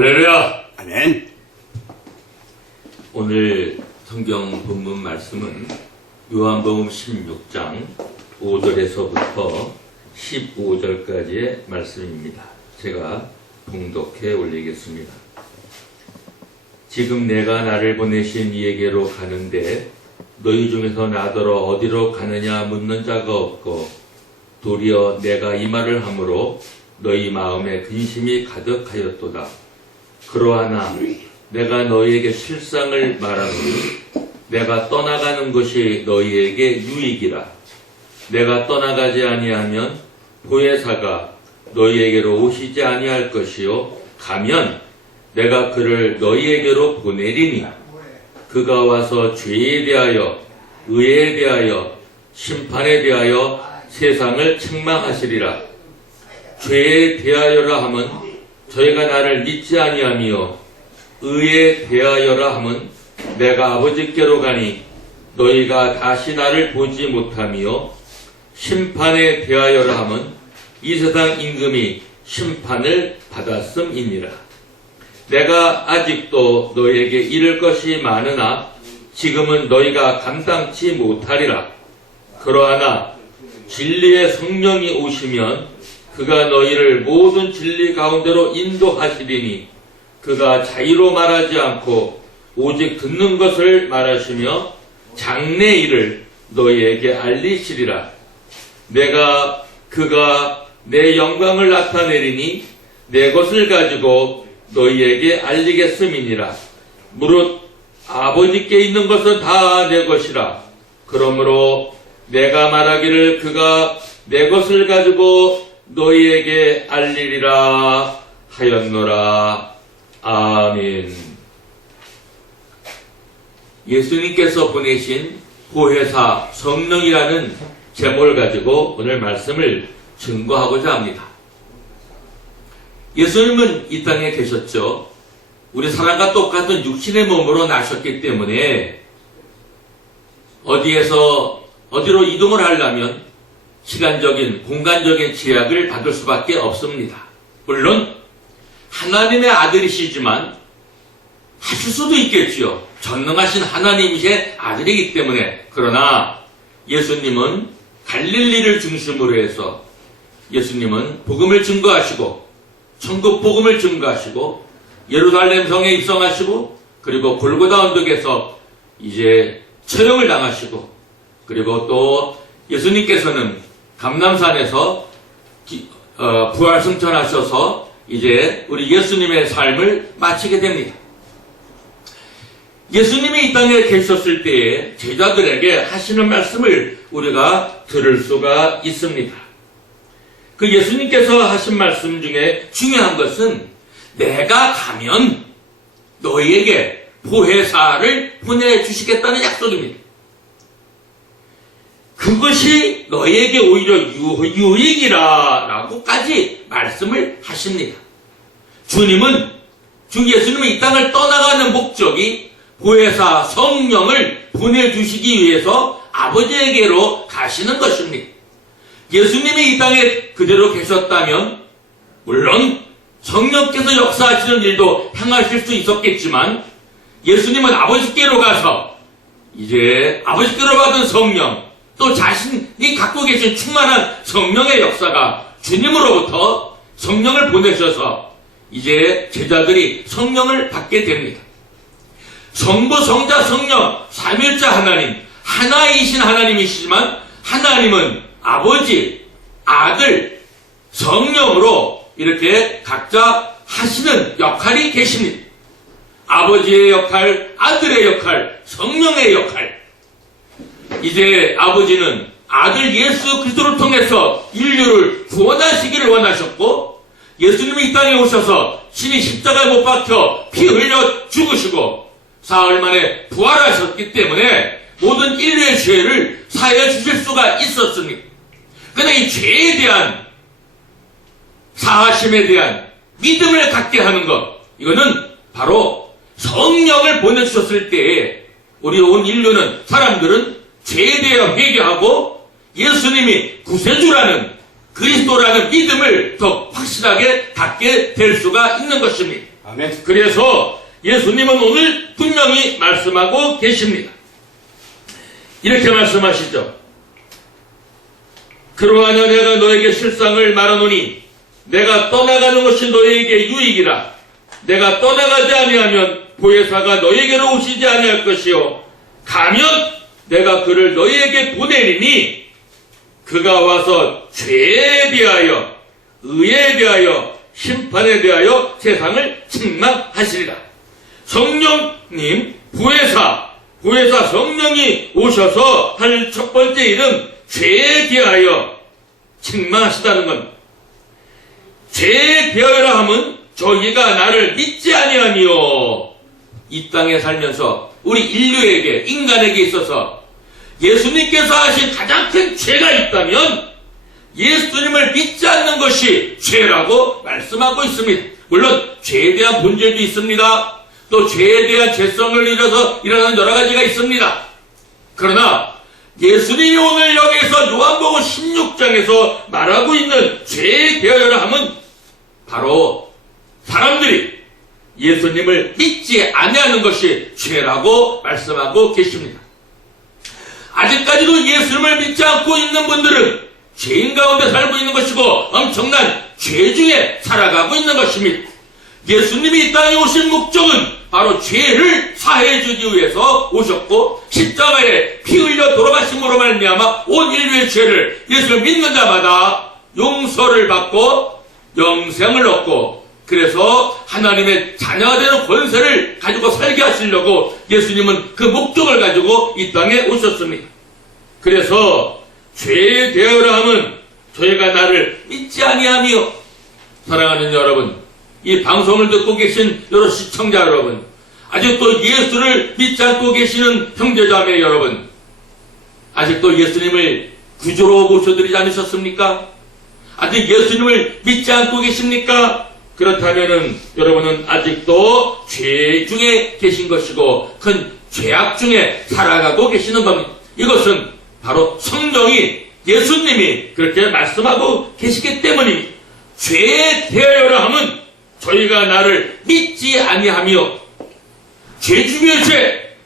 할렐루야! 아멘. 오늘 성경 본문 말씀은 요한복음 16장 5절에서부터 15절까지의 말씀입니다. 제가 봉독해 올리겠습니다. 지금 내가 나를 보내신 이에게로 가는데 너희 중에서 나더러 어디로 가느냐 묻는 자가 없고 도리어 내가 이 말을 함으로 너희 마음에 근심이 가득하였도다. 그러하나 내가 너희에게 실상을 말하노니 내가 떠나가는 것이 너희에게 유익이라. 내가 떠나가지 아니하면 보혜사가 너희에게로 오시지 아니할 것이요 가면 내가 그를 너희에게로 보내리니 그가 와서 죄에 대하여 의에 대하여 심판에 대하여 세상을 책망하시리라. 죄에 대하여라 함은 저희가 나를 믿지 아니하며 의에 대하여라 함은 내가 아버지께로 가니 너희가 다시 나를 보지 못하며 심판에 대하여라 함은 이 세상 임금이 심판을 받았음이니라. 내가 아직도 너희에게 이를 것이 많으나 지금은 너희가 감당치 못하리라. 그러하나 진리의 성령이 오시면 그가 너희를 모든 진리 가운데로 인도하시리니 그가 자의로 말하지 않고 오직 듣는 것을 말하시며 장래 일을 너희에게 알리시리라. 그가 내 영광을 나타내리니 내 것을 가지고 너희에게 알리겠음이니라. 무릇 아버지께 있는 것은 다 내 것이라. 그러므로 내가 말하기를 그가 내 것을 가지고 너희에게 알리리라 하였노라. 아멘. 예수님께서 보내신 보혜사 성령이라는 제목을 가지고 오늘 말씀을 증거하고자 합니다. 예수님은 이 땅에 계셨죠. 우리 사람과 똑같은 육신의 몸으로 나셨기 때문에 어디로 이동을 하려면 시간적인, 공간적인 제약을 받을 수밖에 없습니다. 물론 하나님의 아들이시지만 하실 수도 있겠지요. 전능하신 하나님이신 아들이기 때문에. 그러나 예수님은 갈릴리를 중심으로 해서 예수님은 복음을 증거하시고 천국 복음을 증거하시고 예루살렘 성에 입성하시고 그리고 골고다 언덕에서 이제 처형을 당하시고 그리고 또 예수님께서는 감람산에서 부활승천하셔서 이제 우리 예수님의 삶을 마치게 됩니다. 예수님이 이 땅에 계셨을 때에 제자들에게 하시는 말씀을 우리가 들을 수가 있습니다. 그 예수님께서 하신 말씀 중에 중요한 것은 내가 가면 너희에게 보혜사를 보내주시겠다는 약속입니다. 그것이 너희에게 오히려 유익이라 라고까지 말씀을 하십니다. 주 예수님은 이 땅을 떠나가는 목적이 보혜사 성령을 보내주시기 위해서 아버지에게로 가시는 것입니다. 예수님이 이 땅에 그대로 계셨다면 물론 성령께서 역사하시는 일도 행하실 수 있었겠지만 예수님은 아버지께로 가서 이제 아버지께로 받은 성령 또 자신이 갖고 계신 충만한 성령의 역사가 주님으로부터 성령을 보내셔서 이제 제자들이 성령을 받게 됩니다. 성부, 성자, 성령, 삼위일체 하나님, 하나이신 하나님이시지만 하나님은 아버지, 아들, 성령으로 이렇게 각자 하시는 역할이 계십니다. 아버지의 역할, 아들의 역할, 성령의 역할. 이제 아버지는 아들 예수 그리스도를 통해서 인류를 구원하시기를 원하셨고 예수님이 이 땅에 오셔서 신이 십자가에 못 박혀 피 흘려 죽으시고 사흘 만에 부활하셨기 때문에 모든 인류의 죄를 사하여 주실 수가 있었습니다. 그런데 이 죄에 대한 사하심에 대한 믿음을 갖게 하는 것, 이거는 바로 성령을 보내주셨을 때에 우리 온 인류는, 사람들은 죄에 대해 회개하고 예수님이 구세주라는 그리스도라는 믿음을 더 확실하게 갖게 될 수가 있는 것입니다. 아멘. 그래서 예수님은 오늘 분명히 말씀하고 계십니다. 이렇게 말씀하시죠. 그러하여 내가 너에게 실상을 말하노니 내가 떠나가는 것이 너에게 유익이라. 내가 떠나가지 아니하면 보혜사가 너에게로 오시지 아니할 것이요 가면 내가 그를 너희에게 보내리니 그가 와서 죄에 대하여 의에 대하여 심판에 대하여 세상을 책망하시리라. 성령님 보혜사 성령이 오셔서 할 첫 번째 일은 죄에 대하여 책망하시다는 건, 죄에 대하여라 함은 저희가 나를 믿지 아니하니요. 이 땅에 살면서 우리 인류에게, 인간에게 있어서 예수님께서 하신 가장 큰 죄가 있다면 예수님을 믿지 않는 것이 죄라고 말씀하고 있습니다. 물론 죄에 대한 본질도 있습니다. 또 죄에 대한 죄성을 잃어서 일어나는 여러 가지가 있습니다. 그러나 예수님이 오늘 여기서 요한복음 16장에서 말하고 있는 죄에 대하여라 함은 바로 사람들이 예수님을 믿지 아니하는 것이 죄라고 말씀하고 계십니다. 아직까지도 예수님을 믿지 않고 있는 분들은 죄인 가운데 살고 있는 것이고 엄청난 죄 중에 살아가고 있는 것입니다. 예수님이 이 땅에 오신 목적은 바로 죄를 사해 주기 위해서 오셨고 십자가에 피 흘려 돌아가심으로 말미암아 온 인류의 죄를 예수를 믿는 자마다 용서를 받고 영생을 얻고, 그래서 하나님의 자녀가 되는 권세를 가지고 살게 하시려고 예수님은 그 목적을 가지고 이 땅에 오셨습니다. 그래서 죄에 대하여라 함은 저희가 나를 믿지 아니하며, 사랑하는 여러분, 이 방송을 듣고 계신 여러 시청자 여러분, 아직도 예수를 믿지 않고 계시는 형제자매 여러분, 아직도 예수님을 구주로 모셔드리지 않으셨습니까? 아직 예수님을 믿지 않고 계십니까? 그렇다면은 여러분은 아직도 죄 중에 계신 것이고 큰 죄악 중에 살아가고 계시는 겁니다. 이것은 바로 성경이, 예수님이 그렇게 말씀하고 계시기 때문입니다. 죄에 대하여라 함은 저희가 나를 믿지 아니하며, 죄 중의 죄,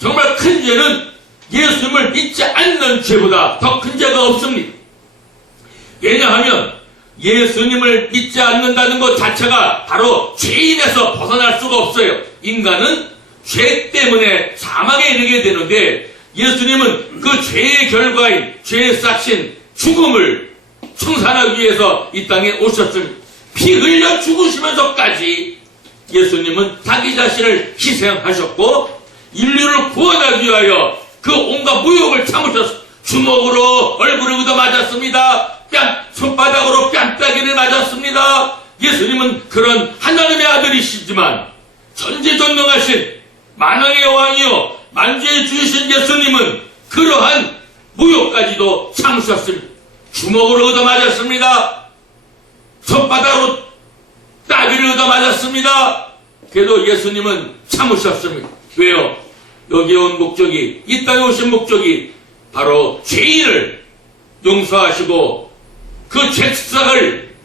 정말 큰 죄는 예수님을 믿지 않는 죄보다 더 큰 죄가 없습니다. 왜냐하면 예수님을 믿지 않는다는 것 자체가 바로 죄인에서 벗어날 수가 없어요. 인간은 죄 때문에 사망에 이르게 되는데 예수님은 그 죄의 결과인 죄의 싹신 죽음을 청산하기 위해서 이 땅에 오셨습니다. 피 흘려 죽으시면서까지 예수님은 자기 자신을 희생하셨고 인류를 구원하기 위하여 그 온갖 모욕을 참으셨습니다. 주먹으로 얼굴을 얻어맞았습니다. 손바닥으로 뺨따기를 맞았습니다. 예수님은 그런 하나님의 아들이시지만 전지전능하신 만왕의 왕이요 만주의 주이신 예수님은 그러한 모욕까지도 참으셨습니다. 주먹으로 얻어맞았습니다. 손바닥으로 따귀를 얻어맞았습니다. 그래도 예수님은 참으셨습니다. 왜요? 여기에 온 목적이, 이 땅에 오신 목적이 바로 죄인을 용서하시고 그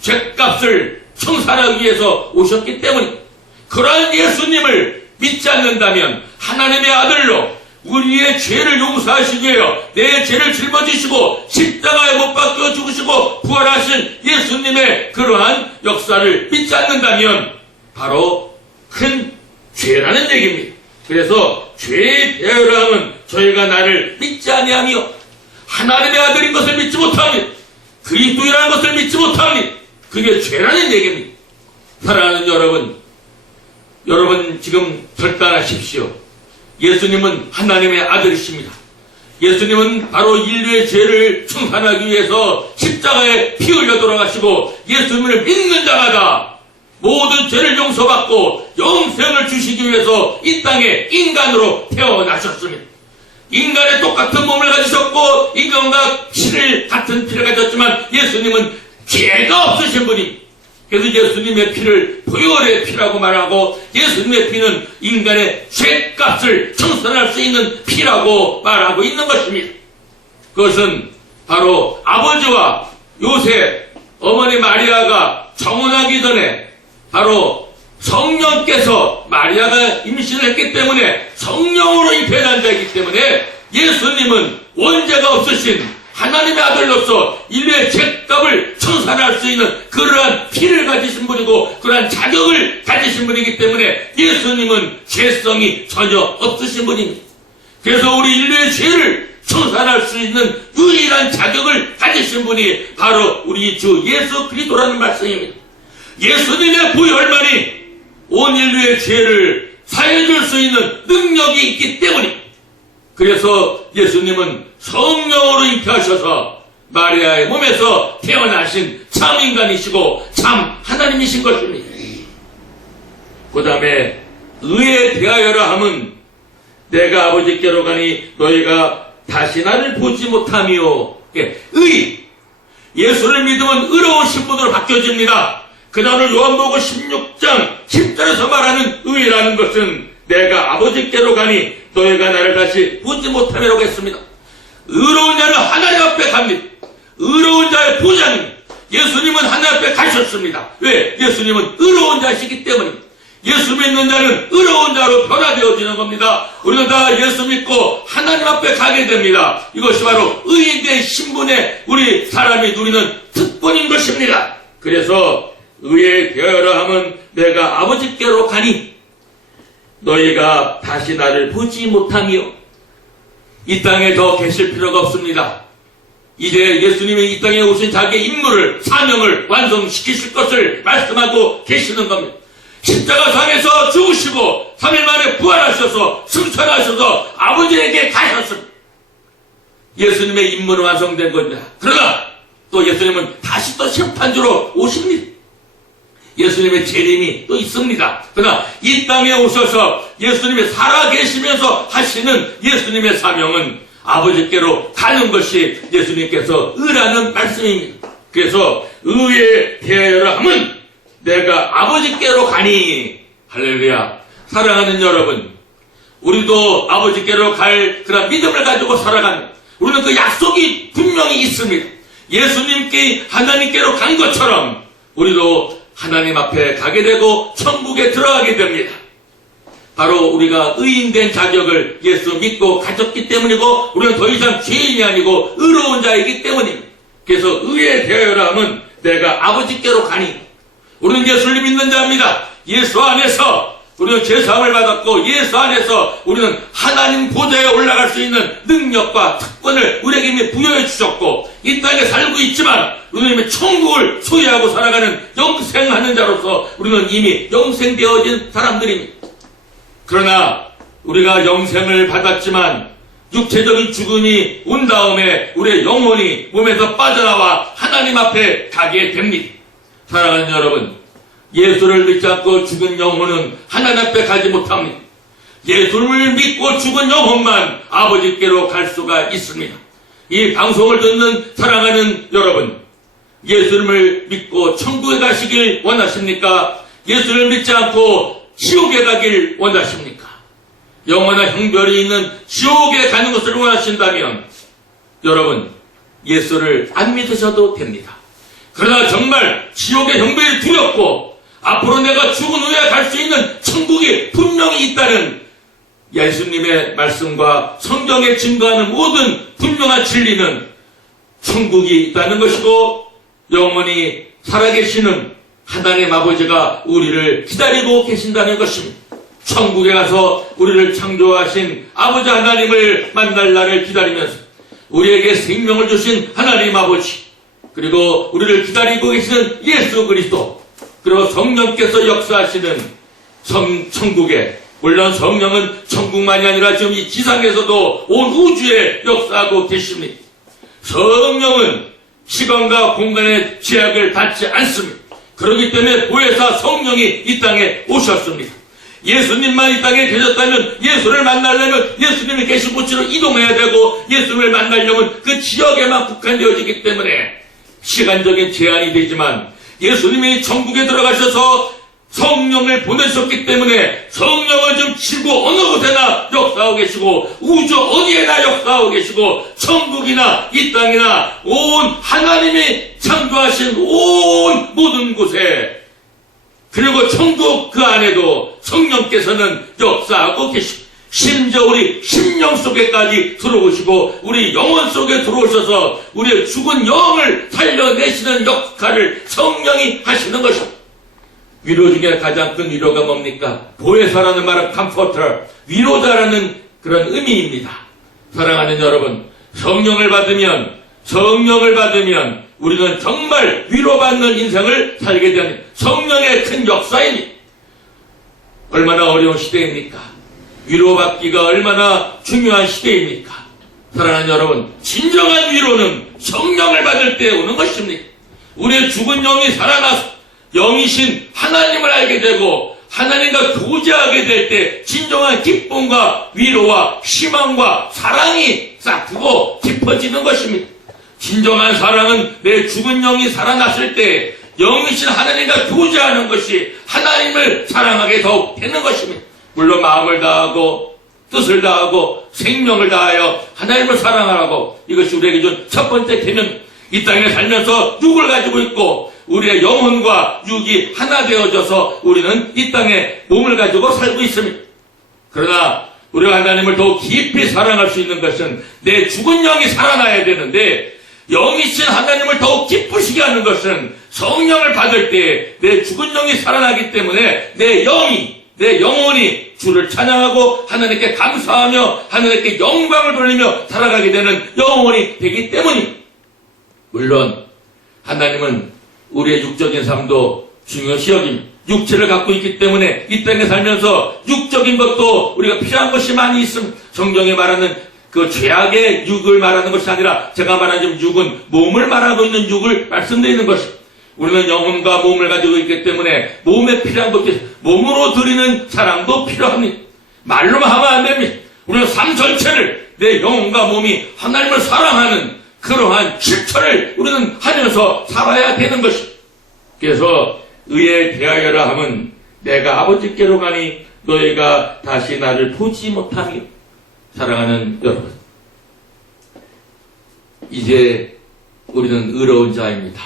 죄값을 청산하기 위해서 오셨기 때문입니다. 그러한 예수님을 믿지 않는다면 하나님의 아들로 우리의 죄를 용서하시기 위하여 내 죄를 짊어지시고 십자가에 못 박혀 죽으시고 부활하신 예수님의 그러한 역사를 믿지 않는다면 바로 큰 죄라는 얘기입니다. 그래서 죄에 대하여라 함은 저희가 나를 믿지 아니하며 하나님의 아들인 것을 믿지 못합니다. 그리스도이라는 것을 믿지 못합니다. 그게 죄라는 얘기입니다. 사랑하는 여러분 지금 결단하십시오. 예수님은 하나님의 아들이십니다. 예수님은 바로 인류의 죄를 청산하기 위해서 십자가에 피 흘려 돌아가시고 예수님을 믿는 자마다 모든 죄를 용서받고 영생을 주시기 위해서 이 땅에 인간으로 태어나셨습니다. 인간의 똑같은 몸을 가지셨고 인간과 같은 피를 가졌지만 예수님은 죄가 없으신 분입니다. 그래서 예수님의 피를 보혈의 피라고 말하고 예수님의 피는 인간의 죄값을 청산할 수 있는 피라고 말하고 있는 것입니다. 그것은 바로 아버지와 요셉, 어머니 마리아가 정혼하기 전에 바로 성령께서 마리아가 임신을 했기 때문에 성령으로 잉태한 자이기 때문에 예수님은 원죄가 없으신 하나님의 아들로서 인류의 죄값을 청산할 수 있는 그러한 피를 가지신 분이고 그러한 자격을 가지신 분이기 때문에 예수님은 죄성이 전혀 없으신 분입니다. 그래서 우리 인류의 죄를 청산할 수 있는 유일한 자격을 가지신 분이 바로 우리 주 예수 그리스도라는 말씀입니다. 예수님의 부혈만이 온 인류의 죄를 사해줄 수 있는 능력이 있기 때문입니다. 그래서 예수님은 성령으로 잉태하셔서 마리아의 몸에서 태어나신 참 인간이시고 참 하나님이신 것입니다. 그 다음에 의에 대하여라 함은 내가 아버지께로 가니 너희가 다시 나를 보지 못하며 의 예수를 믿으면 의로운 신분으로 바뀌어집니다. 그 다음에 요한복음 16장 10절에서 말하는 의라는 것은 내가 아버지께로 가니 너희가 나를 다시 보지 못하며라고 했습니다. 의로운 자는 하나님 앞에 갑니다. 의로운 자의 보장입니다. 예수님은 하나님 앞에 가셨습니다. 왜? 예수님은 의로운 자시기 때문입니다. 예수 믿는 자는 의로운 자로 변화되어지는 겁니다. 우리는 다 예수 믿고 하나님 앞에 가게 됩니다. 이것이 바로 의인된 신분에 우리 사람이 누리는 특권인 것입니다. 그래서 의에 되어라 함은 내가 아버지께로 가니 너희가 다시 나를 보지 못하며 이 땅에 더 계실 필요가 없습니다. 이제 예수님이 이 땅에 오신 자기의 임무를 사명을 완성시키실 것을 말씀하고 계시는 겁니다. 십자가상에서 죽으시고 3일 만에 부활하셔서 승천하셔서 아버지에게 가셨습니다. 예수님의 임무는 완성된 겁니다. 그러나 또 예수님은 다시 또 심판주로 오십니다. 예수님의 재림이 또 있습니다. 그러나 이 땅에 오셔서 예수님이 살아계시면서 하시는 예수님의 사명은 아버지께로 가는 것이 예수님께서 의라는 말씀입니다. 그래서 의에 대하여라 함은 내가 아버지께로 가니 할렐루야. 사랑하는 여러분, 우리도 아버지께로 갈 그런 믿음을 가지고 살아가는 우리는 그 약속이 분명히 있습니다. 예수님께 하나님께로 간 것처럼 우리도 하나님 앞에 가게 되고 천국에 들어가게 됩니다. 바로 우리가 의인된 자격을 예수 믿고 가졌기 때문이고 우리는 더 이상 죄인이 아니고 의로운 자이기 때문입니다. 그래서 의에 대하여라 함은 내가 아버지께로 가니 우리는 예수를 믿는 자입니다. 예수 안에서 우리는 죄사함을 받았고 예수 안에서 우리는 하나님 보좌에 올라갈 수 있는 능력과 특권을 우리에게 이미 부여해 주셨고 이 땅에 살고 있지만 우리는 이미 천국을 소유하고 살아가는 영생하는 자로서 우리는 이미 영생되어진 사람들입니다. 그러나 우리가 영생을 받았지만 육체적인 죽음이 온 다음에 우리의 영혼이 몸에서 빠져나와 하나님 앞에 가게 됩니다. 사랑하는 여러분, 예수를 믿지 않고 죽은 영혼은 하나님 앞에 가지 못합니다. 예수를 믿고 죽은 영혼만 아버지께로 갈 수가 있습니다. 이 방송을 듣는 사랑하는 여러분, 예수님을 믿고 천국에 가시길 원하십니까? 예수를 믿지 않고 지옥에 가길 원하십니까? 영원한 형벌이 있는 지옥에 가는 것을 원하신다면 여러분, 예수를 안 믿으셔도 됩니다. 그러나 정말 지옥의 형벌이 두렵고 앞으로 내가 죽은 후에 갈 수 있는 천국이 분명히 있다는 예수님의 말씀과 성경에 증거하는 모든 분명한 진리는 천국이 있다는 것이고 영원히 살아계시는 하나님 아버지가 우리를 기다리고 계신다는 것입니다. 천국에 가서 우리를 창조하신 아버지 하나님을 만날 날을 기다리면서 우리에게 생명을 주신 하나님 아버지 그리고 우리를 기다리고 계시는 예수 그리스도 그리고 성령께서 역사하시는 천국에 물론 성령은 천국만이 아니라 지금 이 지상에서도 온 우주에 역사하고 계십니다. 성령은 시간과 공간의 제약을 받지 않습니다. 그렇기 때문에 보혜사 성령이 이 땅에 오셨습니다. 예수님만 이 땅에 계셨다면 예수를 만나려면 예수님이 계신 곳으로 이동해야 되고 예수님을 만나려면 그 지역에만 국한되어지기 때문에 시간적인 제한이 되지만 예수님이 천국에 들어가셔서 성령을 보내셨기 때문에 성령은 지금 지구 어느 곳에나 역사하고 계시고 우주 어디에나 역사하고 계시고 천국이나 이 땅이나 온 하나님이 창조하신 온 모든 곳에 그리고 천국 그 안에도 성령께서는 역사하고 계시고 심지어 우리 심령 속에까지 들어오시고 우리 영혼 속에 들어오셔서 우리의 죽은 영을 살려내시는 역할을 성령이 하시는 것입니다. 위로 중에 가장 큰 위로가 뭡니까? 보혜사라는 말은 컴포터, 위로자라는 그런 의미입니다. 사랑하는 여러분, 성령을 받으면 우리는 정말 위로받는 인생을 살게 되는 성령의 큰 역사입니다. 얼마나 어려운 시대입니까? 위로받기가 얼마나 중요한 시대입니까? 사랑하는 여러분, 진정한 위로는 성령을 받을 때 오는 것입니다. 우리의 죽은 영이 살아나서 영이신 하나님을 알게 되고 하나님과 교제하게 될 때 진정한 기쁨과 위로와 희망과 사랑이 싹트고 깊어지는 것입니다. 진정한 사랑은 내 죽은 영이 살아났을 때 영이신 하나님과 교제하는 것이 하나님을 사랑하게 더욱 되는 것입니다. 물론 마음을 다하고 뜻을 다하고 생명을 다하여 하나님을 사랑하라고, 이것이 우리에게 준 첫 번째 계명. 이 땅에 살면서 육을 가지고 있고 우리의 영혼과 육이 하나 되어져서 우리는 이 땅에 몸을 가지고 살고 있습니다. 그러나 우리가 하나님을 더욱 깊이 사랑할 수 있는 것은 내 죽은 영이 살아나야 되는데, 영이신 하나님을 더욱 기쁘시게 하는 것은 성령을 받을 때 내 죽은 영이 살아나기 때문에 내 영혼이 주를 찬양하고 하나님께 감사하며 하나님께 영광을 돌리며 살아가게 되는 영혼이 되기 때문입니다. 물론 하나님은 우리의 육적인 삶도 중요시 여깁니다. 육체를 갖고 있기 때문에 이 땅에 살면서 육적인 것도 우리가 필요한 것이 많이 있습니다. 성경에 말하는 그 죄악의 육을 말하는 것이 아니라 제가 말하는 육은 몸을 말하고 있는 육을 말씀드리는 것입니다. 우리는 영혼과 몸을 가지고 있기 때문에 몸에 필요한 것도 몸으로 드리는 사랑도 필요합니다. 말로만 하면 안 됩니다. 우리는 삶 전체를 내 영혼과 몸이 하나님을 사랑하는 그러한 실천을 우리는 하면서 살아야 되는 것입니다. 그래서 의에 대하여라 함은 내가 아버지께로 가니 너희가 다시 나를 보지 못하니. 사랑하는 여러분, 이제 우리는 의로운 자입니다.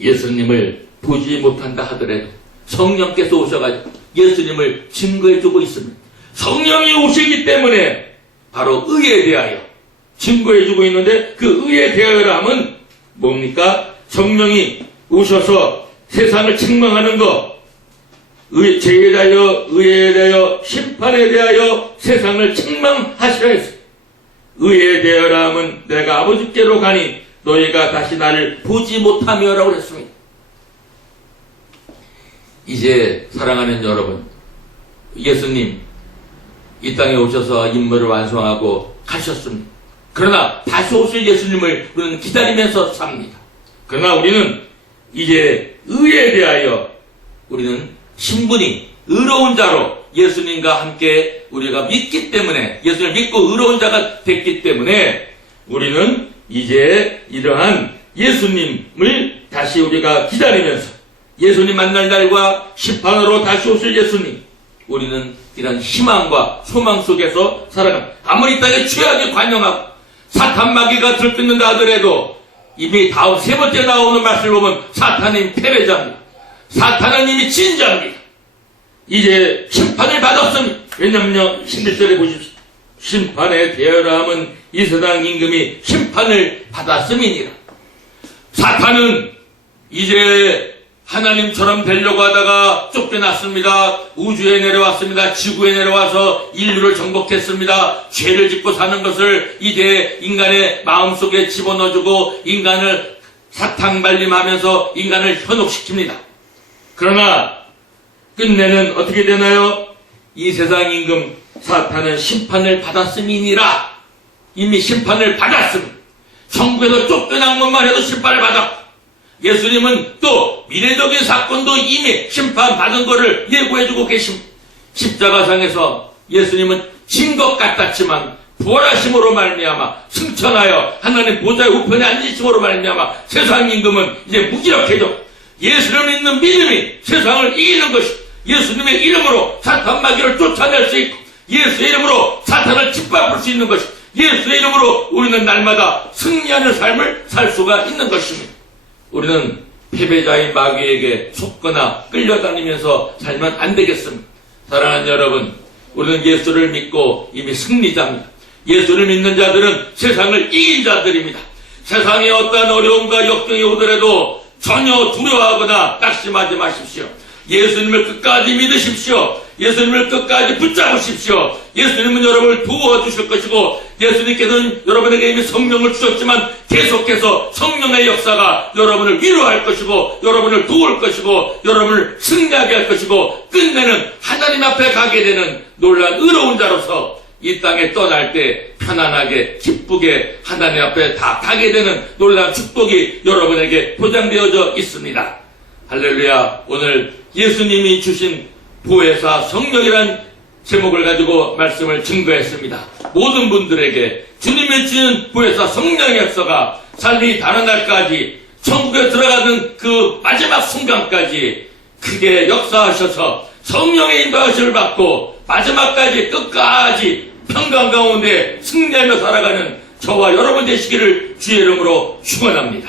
예수님을 보지 못한다 하더라도 성령께서 오셔가지고 예수님을 증거해주고 있습니다. 성령이 오시기 때문에 바로 의에 대하여 증거해주고 있는데, 그 의에 대하여라 함은 뭡니까? 성령이 오셔서 세상을 책망하는 것, 죄에 대하여, 의에 대하여, 심판에 대하여 세상을 책망하시라 했습니다. 의에 대하여라 함은 내가 아버지께로 가니 너희가 다시 나를 보지 못하며라고 했습니다. 이제 사랑하는 여러분, 예수님 이 땅에 오셔서 임무를 완성하고 가셨습니다. 그러나 다시 오실 예수님을 우리는 기다리면서 삽니다. 그러나 우리는 이제 의에 대하여 우리는 신분이 의로운 자로 예수님과 함께 우리가 믿기 때문에, 예수님을 믿고 의로운 자가 됐기 때문에 우리는 이제 이러한 예수님을 다시 우리가 기다리면서 예수님 만날 날과 심판으로 다시 오실 예수님, 우리는 이런 희망과 소망 속에서 살아갑니다. 아무리 이 땅에 죄악이 관영하고 사탄 마귀가 들끓는다 하더라도 이미 다음 세 번째 나오는 말씀을 보면 사탄은 패배자입니다. 사탄은 이미 진 자입니다. 이제 심판을 받았습니다. 왜냐하면 11절에 보십시오. 심판에 대하여라 함은 이 세상 임금이 심판을 받았음이니라. 사탄은 이제 하나님처럼 되려고 하다가 쫓겨났습니다. 우주에 내려왔습니다. 지구에 내려와서 인류를 정복했습니다. 죄를 짓고 사는 것을 이제 인간의 마음속에 집어넣어주고 인간을 사탕발림하면서 인간을 현혹시킵니다. 그러나 끝내는 어떻게 되나요? 이 세상 임금 사탄은 심판을 받았음이니라. 이미 심판을 받았습니다. 천국에서 쫓겨난 것만 해도 심판을 받았고, 예수님은 또 미래적인 사건도 이미 심판받은 것을 예고해주고 계십니다. 십자가상에서 예수님은 진 것 같았지만 부활하심으로 말미암아 승천하여 하나님 보좌의 우편에 앉으심으로 말미암아 세상 임금은 이제 무기력해져. 예수를 믿는 믿음이 세상을 이기는 것이, 예수님의 이름으로 사탄 마귀를 쫓아낼 수 있고 예수의 이름으로 사탄을 짓밟을 수 있는 것이, 예수의 이름으로 우리는 날마다 승리하는 삶을 살 수가 있는 것입니다. 우리는 패배자인 마귀에게 속거나 끌려다니면서 살면 안 되겠습니다. 사랑하는 여러분, 우리는 예수를 믿고 이미 승리자입니다. 예수를 믿는 자들은 세상을 이긴 자들입니다. 세상에 어떠한 어려움과 역경이 오더라도 전혀 두려워하거나 낙심하지 마십시오. 예수님을 끝까지 믿으십시오. 예수님을 끝까지 붙잡으십시오. 예수님은 여러분을 도와주실 것이고, 예수님께서는 여러분에게 이미 성령을 주셨지만 계속해서 성령의 역사가 여러분을 위로할 것이고, 여러분을 도울 것이고, 여러분을 승리하게 할 것이고, 끝내는 하나님 앞에 가게 되는 놀라운 의로운 자로서 이 땅에 떠날 때 편안하게 기쁘게 하나님 앞에 다 가게 되는 놀라운 축복이 여러분에게 보장되어져 있습니다. 할렐루야. 오늘 예수님이 주신 보혜사 성령이란 제목을 가지고 말씀을 증거했습니다. 모든 분들에게 주님이 주신 보혜사 성령의 역사가 삶이 다른 날까지 천국에 들어가는 그 마지막 순간까지 크게 역사하셔서 성령의 인도하심을 받고 마지막까지 끝까지 평강 가운데 승리하며 살아가는 저와 여러분 되시기를 주의 이름으로 축원합니다.